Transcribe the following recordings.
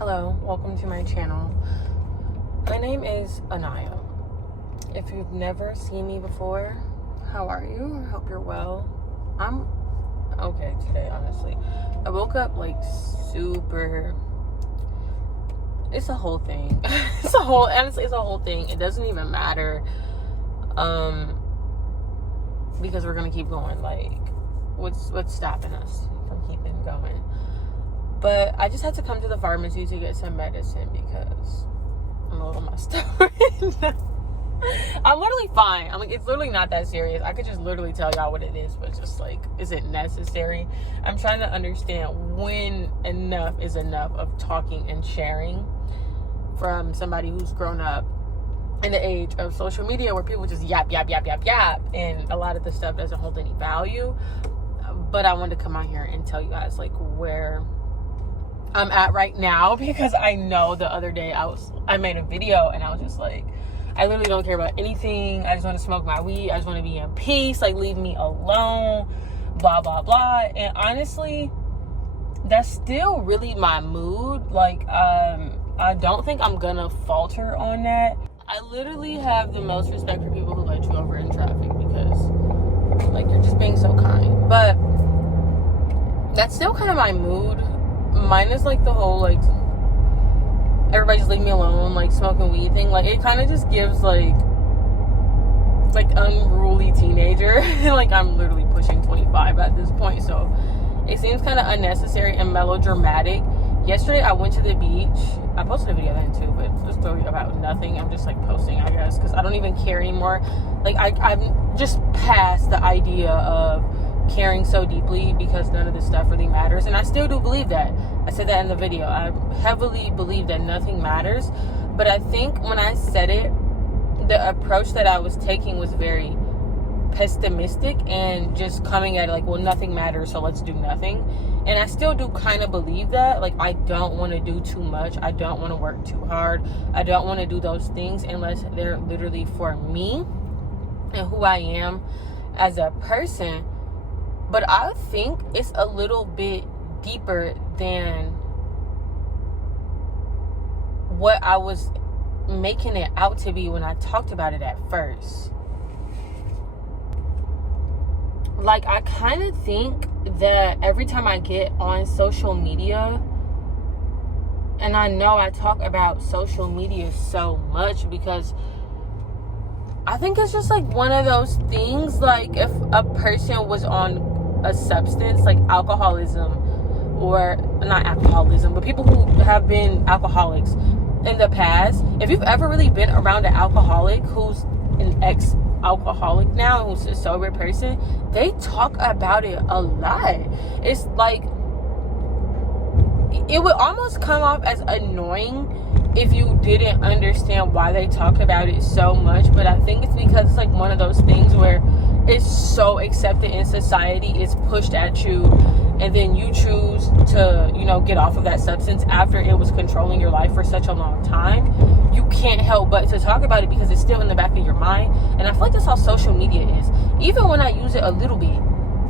Hello, welcome to my channel. My name is Anaya. If you've never seen me before, how are you? I hope you're well. I'm okay today, honestly. I woke up like super... It's a whole thing. Honestly, it's a whole thing. It doesn't even matter. Because we're gonna keep going. Like, what's stopping us from keeping going? But I just had to come to the pharmacy to get some medicine because I'm a little messed up right now. I'm literally fine. It's literally not that serious. I could just literally tell y'all what it is, but just like, is it necessary? I'm trying to understand when enough is enough of talking and sharing from somebody who's grown up in the age of social media where people just yap, and a lot of the stuff doesn't hold any value. But I wanted to come out here and tell you guys like where I'm at right now, because I know the other day I made a video and I was just like, I literally don't care about anything. I just want to smoke my weed. I just want to be in peace. Like, leave me alone, blah, blah, blah. And honestly, that's still really my mood. Like, I don't think I'm gonna falter on that. I literally have the most respect for people who let you over in traffic because, like, you're just being so kind. But that's still kind of my mood. Mine is like the whole, like, everybody just leave me alone, like, smoking weed thing. Like, it kind of just gives, like unruly teenager. Like, I'm literally pushing 25 at this point, so it seems kind of unnecessary and melodramatic. Yesterday, I went to the beach. I posted a video then, too, but it's really about nothing. I'm just, like, posting, I guess, because I don't even care anymore. Like, I'm just past the idea of caring so deeply because none of this stuff really matters, and I still do believe that. I said that in the video. I heavily believe that nothing matters, but I think when I said it, the approach that I was taking was very pessimistic and just coming at it like, well, nothing matters, so let's do nothing. And I still do kind of believe that. Like, I don't want to do too much. I don't want to work too hard. I don't want to do those things unless they're literally for me and who I am as a person. But I think it's a little bit deeper than what I was making it out to be when I talked about it at first. Like, I kind of think that every time I get on social media, and I know I talk about social media so much because I think it's just like one of those things, like if a person was on a substance like alcoholism, or not alcoholism, but people who have been alcoholics in the past, if you've ever really been around an alcoholic who's an ex-alcoholic now, who's a sober person, they talk about it a lot. It's like, it would almost come off as annoying if you didn't understand why they talk about it so much. But I think it's because it's like one of those things where it's so accepted in society, it's pushed at you, and then you choose to, get off of that substance after it was controlling your life for such a long time. You can't help but to talk about it because it's still in the back of your mind. And I feel like that's how social media is. Even when I use it a little bit,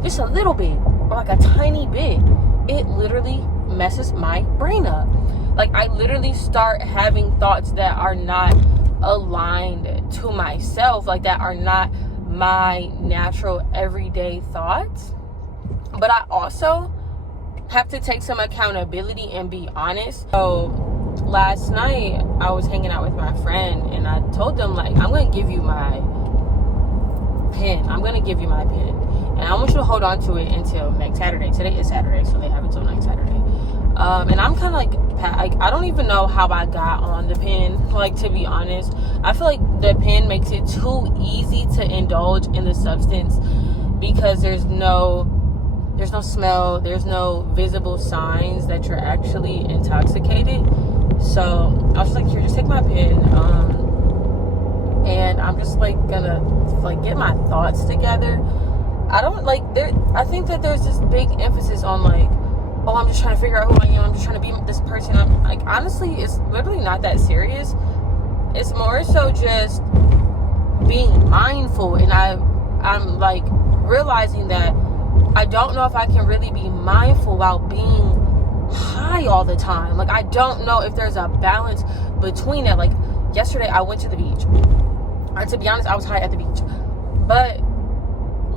just a little bit, or like a tiny bit, it literally messes my brain up. Like, I literally start having thoughts that are not aligned to myself, like that are not my natural everyday thoughts. But I also have to take some accountability and be honest. So last night I was hanging out with my friend and I told them, like, I'm going to give you my pen. And I want you to hold on to it until next Saturday. Today is Saturday, so they have it till next Saturday. And I'm kind of like, I don't even know how I got on the pen, like, to be honest. I feel like the pen makes it too easy to indulge in the substance because there's no smell, there's no visible signs that you're actually intoxicated. So I was just like, here, just take my pen. And I'm just like gonna like get my thoughts together. I think that there's this big emphasis on like, oh, I'm just trying to figure out who I am. I'm just trying to be this person. I'm like, honestly, it's literally not that serious. It's more so just being mindful. And I'm like realizing that I don't know if I can really be mindful while being high. high all the time. Like, I don't know if there's a balance between it. Like, yesterday I went to the beach. Or to be honest, I was high at the beach. But,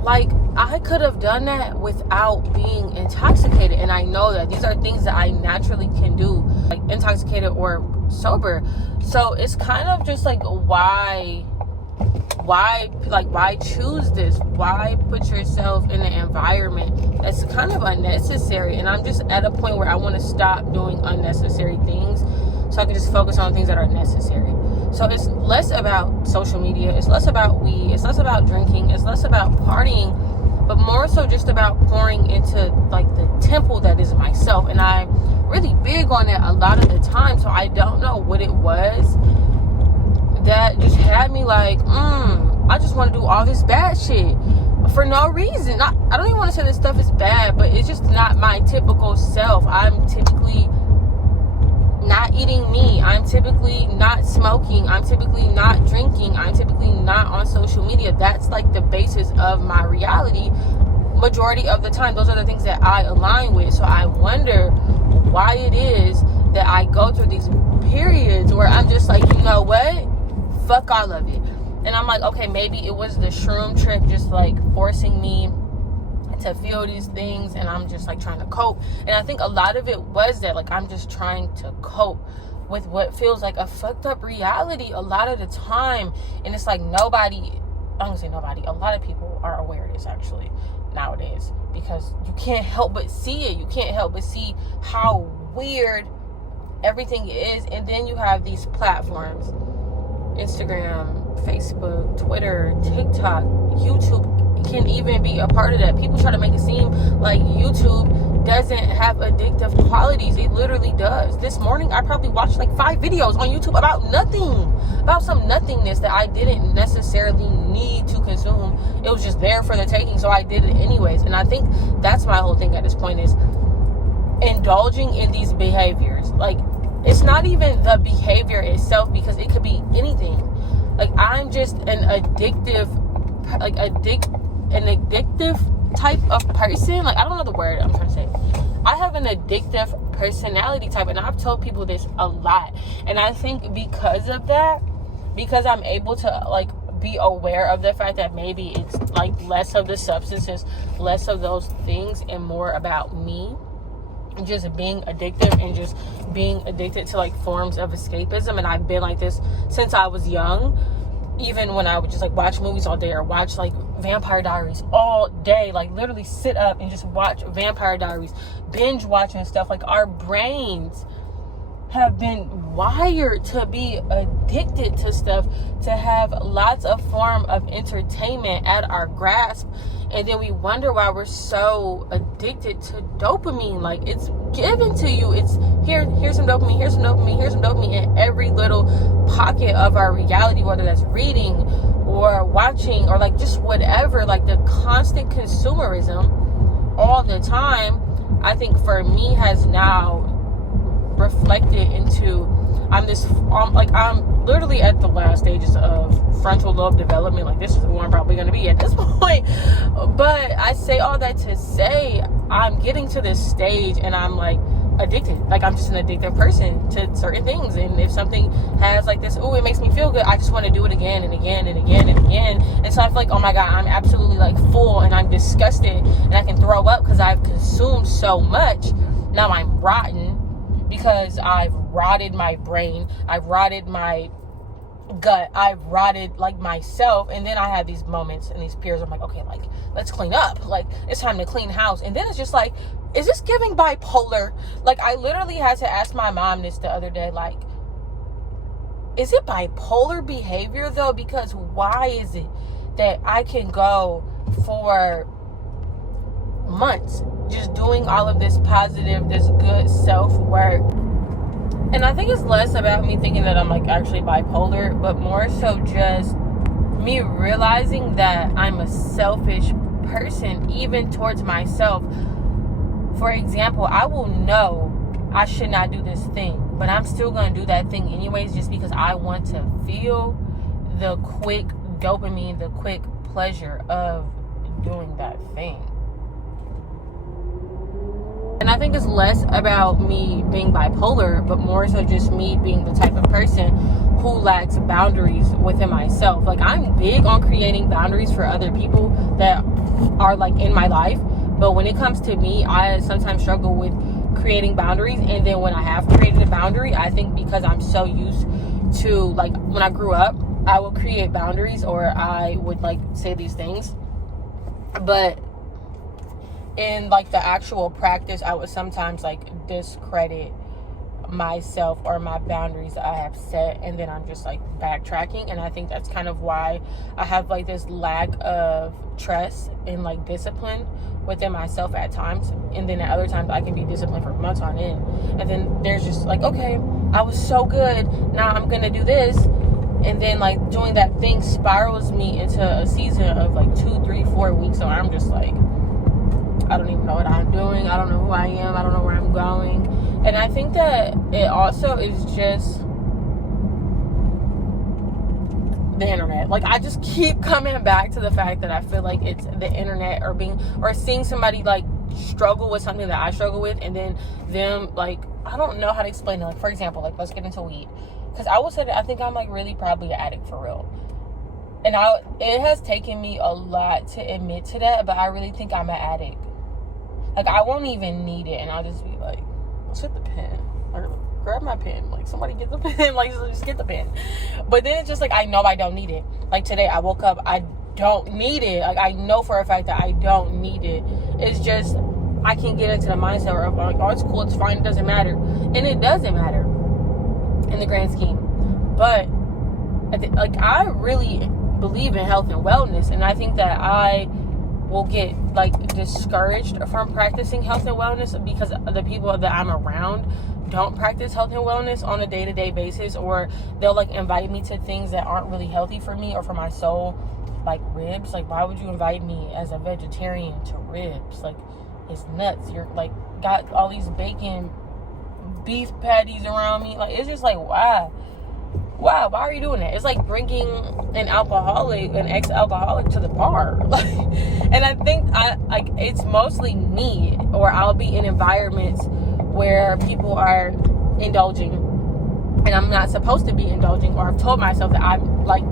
like, I could have done that without being intoxicated. And I know that these are things that I naturally can do, like intoxicated or sober. So it's kind of just like, why choose this? Why put yourself in an environment that's kind of unnecessary? And I'm just at a point where I want to stop doing unnecessary things so I can just focus on things that are necessary. So it's less about social media, it's less about weed, it's less about drinking, it's less about partying, but more so just about pouring into like the temple that is myself. And I'm really big on it a lot of the time. So I don't know what it was that just had me like, I just want to do all this bad shit for no reason. I don't even want to say this stuff is bad, but it's just not my typical self. I'm typically not eating meat. I'm typically not smoking. I'm typically not drinking. I'm typically not on social media. That's like the basis of my reality. Majority of the time, those are the things that I align with. So I wonder why it is that I go through these periods where I'm just like, you know what? Fuck all of it. And I'm like, okay, maybe it was the shroom trip just like forcing me to feel these things, and I'm just like trying to cope. And I think a lot of it was that, like, I'm just trying to cope with what feels like a fucked up reality a lot of the time. And it's like I'm gonna say nobody, a lot of people are aware of this actually nowadays, because you can't help but see it. You can't help but see how weird everything is. And then you have these platforms, Instagram, Facebook, Twitter, TikTok, YouTube can even be a part of that. People try to make it seem like YouTube doesn't have addictive qualities. It literally does. This morning I probably watched like 5 videos on YouTube about nothing, about some nothingness that I didn't necessarily need to consume. It was just there for the taking, so I did it anyways. And I think that's my whole thing at this point, is indulging in these behaviors. Like, it's not even the behavior itself, because it could be anything. Like, I'm just an addictive type of person. Like, I don't know the word I'm trying to say. I have an addictive personality type, and I've told people this a lot. And I think because of that, because I'm able to like be aware of the fact that maybe it's like less of the substances, less of those things, and more about me just being addictive and just being addicted to like forms of escapism. And I've been like this since I was young. Even when I would just like watch movies all day, or watch like Vampire Diaries all day, like literally sit up and just watch Vampire Diaries, binge watching stuff. Like, our brains have been wired to be addicted to stuff, to have lots of form of entertainment at our grasp. And then we wonder why we're so addicted to dopamine. Like, it's given to you. It's here's some dopamine, here's some dopamine, here's some dopamine in every little pocket of our reality, whether that's reading or watching or like just whatever. Like, the constant consumerism all the time, I think for me has now reflected into I'm literally at the last stages of frontal lobe development. Like, this is where I'm probably going to be at this point. But I say all that to say I'm getting to this stage and I'm like addicted. Like, I'm just an addictive person to certain things. And if something has like this, it makes me feel good, I just want to do it again and again and again and again. And so I feel like, oh my God, I'm absolutely like full and I'm disgusted and I can throw up because I've consumed so much. Now I'm rotten because I've rotted my brain, I've rotted my gut, I've rotted like myself. And then I have these moments and these periods, I'm like, okay, like, let's clean up, like, it's time to clean house. And then it's just like, is this giving bipolar? Like, I literally had to ask my mom this the other day, like, is it bipolar behavior though? Because why is it that I can go for months just doing all of this positive, this good self-work? And I think it's less about me thinking that I'm like actually bipolar, but more so just me realizing that I'm a selfish person, even towards myself. For example, I will know I should not do this thing, but I'm still going to do that thing anyways, just because I want to feel the quick dopamine, the quick pleasure of doing that thing. And I think it's less about me being bipolar, but more so just me being the type of person who lacks boundaries within myself. Like, I'm big on creating boundaries for other people that are like in my life, but when it comes to me, I sometimes struggle with creating boundaries. And then when I have created a boundary, I think because I'm so used to, like, when I grew up, I would create boundaries, or I would like say these things, but in like the actual practice, I would sometimes like discredit myself or my boundaries I have set, and then I'm just like backtracking. And I think that's kind of why I have like this lack of trust and like discipline within myself at times, and then at other times I can be disciplined for months on end, and then there's just like, okay, I was so good, now I'm gonna do this, and then like doing that thing spirals me into a season of like 2, 3, 4 weeks, so I'm just like, I don't even know what I'm doing, I don't know who I am, I don't know where I'm going. And I think that it also is just the internet. Like, I just keep coming back to the fact that I feel like it's the internet, or seeing somebody like struggle with something that I struggle with, and then them, like, I don't know how to explain it. Like, for example, like, let's get into weed, because I would say that I think I'm like really probably an addict for real, and it has taken me a lot to admit to that, but I really think I'm an addict. Like, I won't even need it, and I'll just be like, let's hit the pen, or grab my pen, like, somebody get the pen, like, just get the pen. But then it's just like, I know I don't need it. Like, today I woke up, I don't need it. Like, I know for a fact that I don't need it. It's just, I can get into the mindset where I'm like, oh, it's cool, it's fine, it doesn't matter. And it doesn't matter in the grand scheme. But like, I really believe in health and wellness, and I think that I will get like discouraged from practicing health and wellness because the people that I'm around don't practice health and wellness on a day-to-day basis, or they'll like invite me to things that aren't really healthy for me or for my soul, like ribs. Like, why would you invite me as a vegetarian to ribs? Like, it's nuts. You're like got all these bacon beef patties around me. Like, it's just like, why are you doing that? It's like bringing an ex-alcoholic to the bar. Like, and I think it's mostly me, or I'll be in environments where people are indulging and I'm not supposed to be indulging, or I've told myself that I'm like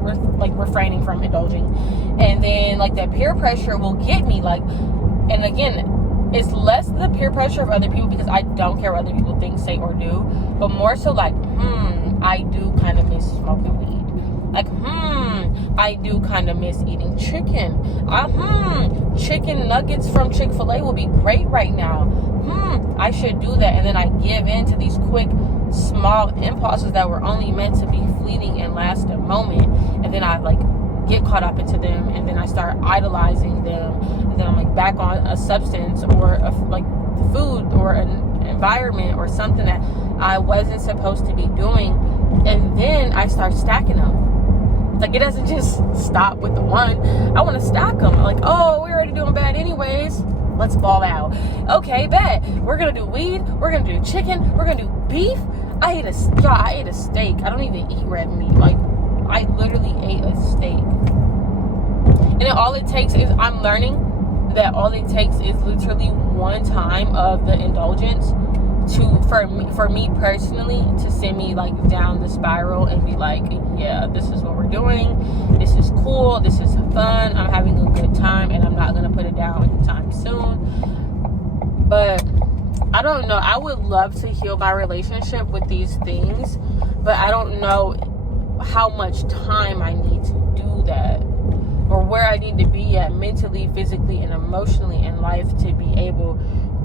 refraining from indulging, and then like that peer pressure will get me, like, and again, it's less the peer pressure of other people, because I don't care what other people think, say, or do, but more so like, I do kind of miss smoking weed. Like, I do kind of miss eating chicken. Chicken nuggets from Chick-fil-A will be great right now. I should do that. And then I give in to these quick, small impulses that were only meant to be fleeting and last a moment. And then I like get caught up into them, and then I start idolizing them, and then I'm like back on a substance or like food or an environment or something that I wasn't supposed to be doing, and then I start stacking them. Like, it doesn't just stop with the one. I want to stack them. Like, oh, we're already doing bad anyways, let's ball out. Okay, bet. We're gonna do weed, we're gonna do chicken, we're gonna do beef. I ate a steak. I don't even eat red meat. Like, I literally ate a steak. And then all it takes is, I'm learning that all it takes is literally one time of the indulgence for me personally to send me like down the spiral and be like, yeah, this is what we're doing. This is cool. This is fun. I'm having a good time, and I'm not going to put it down anytime soon. But I don't know. I would love to heal my relationship with these things, but I don't know how much time I need to do that, or where I need to be at mentally, physically, and emotionally in life to be able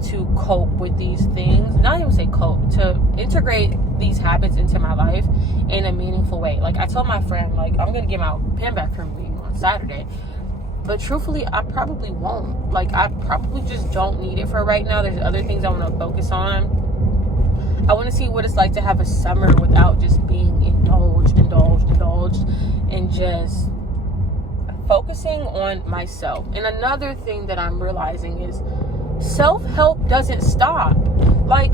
to cope with these things. Not even say cope, to integrate these habits into my life in a meaningful way. Like, I told my friend, like, I'm gonna get my pen back from me on Saturday, but truthfully, I probably won't. Like, I probably just don't need it for right now. There's other things I want to focus on. I want to see what it's like to have a summer without just being indulged, and just focusing on myself. And another thing that I'm realizing is self-help doesn't stop. Like,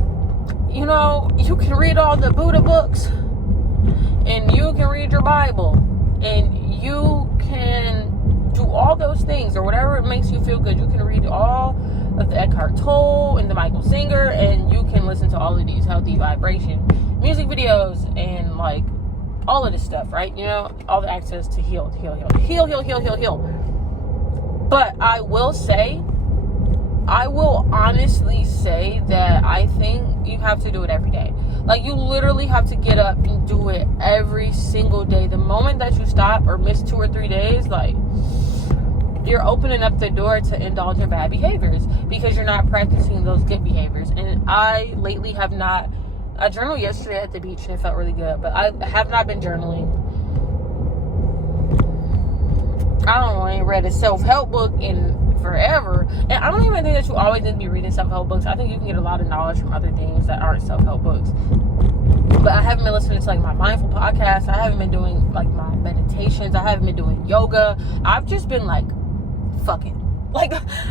you know, you can read all the Buddha books, and you can read your Bible, and you can do all those things, or whatever makes you feel good. You can read all of the Eckhart Tolle and the Michael Singer, and you can listen to all of these healthy vibration music videos and like all of this stuff, right? You know, all the access to heal. But I will honestly say that I think you have to do it every day. Like, you literally have to get up and do it every single day. The moment that you stop or miss 2 or 3 days, like, you're opening up the door to indulge in bad behaviors because you're not practicing those good behaviors. And I lately have not, I journaled yesterday at the beach and it felt really good, but I have not been journaling. I don't know, I ain't read a self-help book in forever. And I don't even think that you always need to be reading self-help books. I think you can get a lot of knowledge from other things that aren't self-help books. But I haven't been listening to like my mindful podcast. I haven't been doing like my meditations. I haven't been doing yoga. I've just been like, fuck it.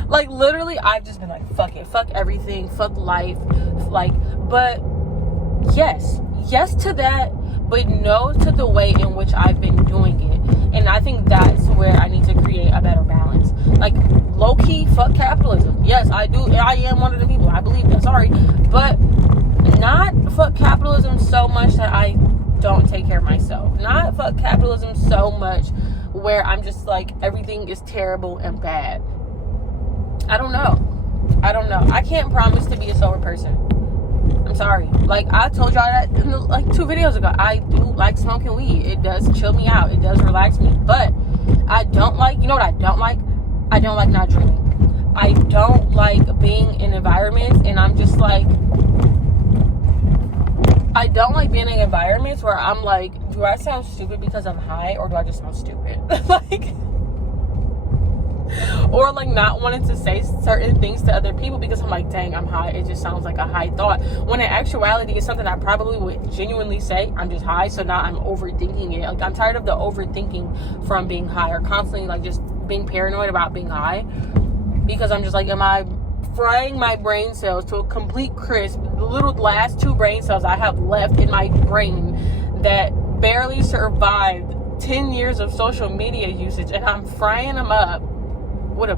Like literally, I've just been like, fuck it. Fuck everything. Fuck life. Like, but yes to that, but no to the way in which I've been doing it. And I think that's where I need to create a better balance. Like, low-key, fuck capitalism. Yes, I do. I am one of the people. I believe that. Sorry. But not fuck capitalism so much that I don't take care of myself. Not fuck capitalism so much where I'm just like, everything is terrible and bad. I don't know. I can't promise to be a sober person. I'm sorry. Like, I told y'all that like 2 videos ago. I do like smoking weed. It does chill me out. It does relax me. But I don't like, you know what I don't like? I don't like not dreaming. I don't like being in environments and I'm just like, I don't like being in environments where I'm like, do I sound stupid because I'm high or do I just sound stupid? Like, or like not wanting to say certain things to other people because I'm like, dang, I'm high. It just sounds like a high thought. When in actuality, it's something I probably would genuinely say. I'm just high, so now I'm overthinking it. Like, I'm tired of the overthinking from being high or constantly like just being paranoid about being high because I'm just like, am I frying my brain cells to a complete crisp? The little last 2 brain cells I have left in my brain that barely survived 10 years of social media usage, and I'm frying them up with a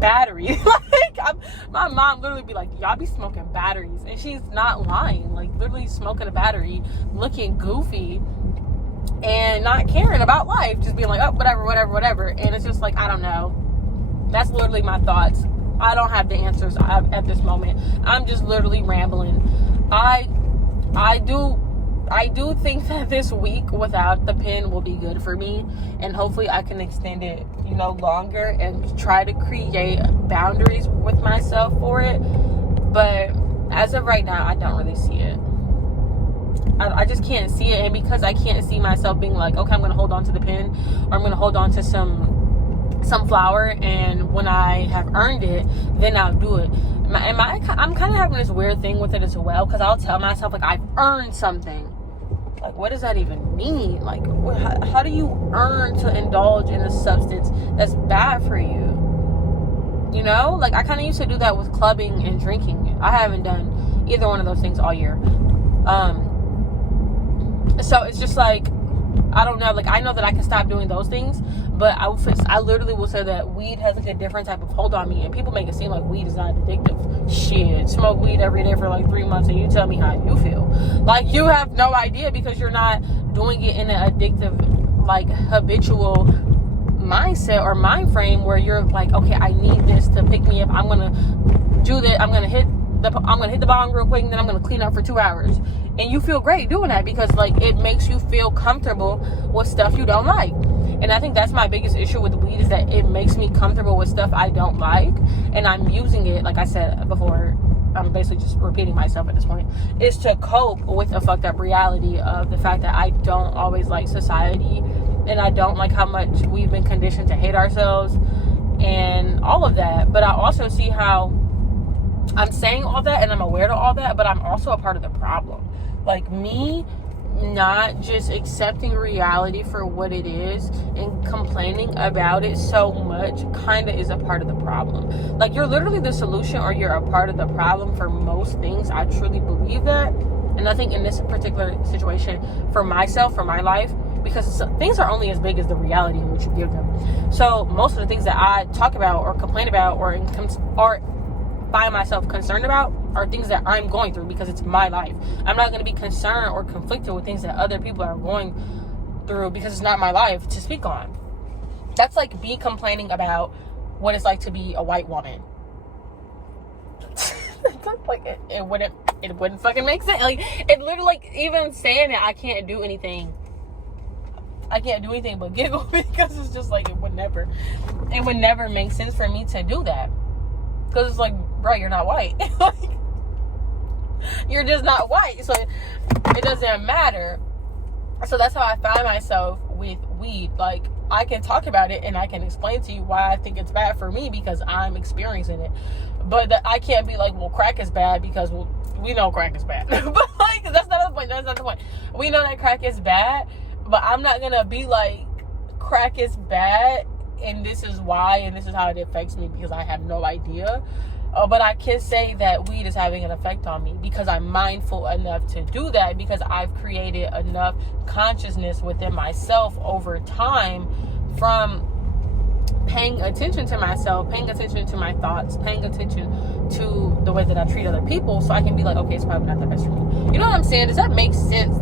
battery. Like, my mom literally be like, y'all be smoking batteries, and she's not lying. Like, literally smoking a battery, looking goofy and not caring about life, just being like, oh, whatever. And it's just like, I don't know. That's literally my thoughts. I don't have the answers at this moment. I'm just literally rambling. I do think that this week without the pen will be good for me, and hopefully I can extend it, you know, longer and try to create boundaries with myself for it. But as of right now, I don't really see it. I just can't see it, and because I can't see myself being like, okay, I'm gonna hold on to the pen, or I'm gonna hold on to some flour, and when I have earned it, then I'll do it. I'm kind of having this weird thing with it as well, because I'll tell myself like, I've earned something. Like, what does that even mean? Like, how do you earn to indulge in a substance that's bad for you? You know, like, I kind of used to do that with clubbing and drinking. I haven't done either one of those things all year. So it's just like, I don't know. Like, I know that I can stop doing those things, but I literally will say that weed has like a different type of hold on me, and people make it seem like weed is not addictive. Shit, smoke weed every day for like 3 months, and you tell me how you feel. Like, you have no idea because you're not doing it in an addictive, like, habitual mindset or mind frame where you're like, okay, I need this to pick me up. I'm gonna do that. I'm gonna hit the bong real quick, and then I'm gonna clean up for 2 hours. And you feel great doing that because, like, it makes you feel comfortable with stuff you don't like. And I think that's my biggest issue with weed, is that it makes me comfortable with stuff I don't like. And I'm using it, like I said before, I'm basically just repeating myself at this point, is to cope with a fucked up reality of the fact that I don't always like society. And I don't like how much we've been conditioned to hate ourselves and all of that. But I also see how I'm saying all that and I'm aware of all that, but I'm also a part of the problem. Like, me not just accepting reality for what it is and complaining about it so much kind of is a part of the problem. Like, you're literally the solution, or you're a part of the problem for most things. I truly believe that. And I think in this particular situation, for myself, for my life, because things are only as big as the reality in which you give them. So most of the things that I talk about or complain about or find myself concerned about are things that I'm going through because it's my life. I'm not going to be concerned or conflicted with things that other people are going through because it's not my life to speak on. That's like me complaining about what it's like to be a white woman. Like it wouldn't fucking make sense. Like it literally, like, even saying it, I can't do anything but giggle because it's just like it would never make sense for me to do that, because it's like, bro, you're not white. Like, you're just not white, so it doesn't matter. So that's how I find myself with weed. Like, I can talk about it and I can explain to you why I think it's bad for me because I'm experiencing it, but I can't be like, well, crack is bad because, well, we know crack is bad. But like, that's not the point. We know that crack is bad, but I'm not gonna be like, crack is bad and this is why and this is how it affects me, because I have no idea. But I can say that weed is having an effect on me because I'm mindful enough to do that, because I've created enough consciousness within myself over time from paying attention to myself, paying attention to my thoughts, paying attention to the way that I treat other people, so I can be like, okay, it's probably not the best for me. You know what I'm saying? Does that make sense?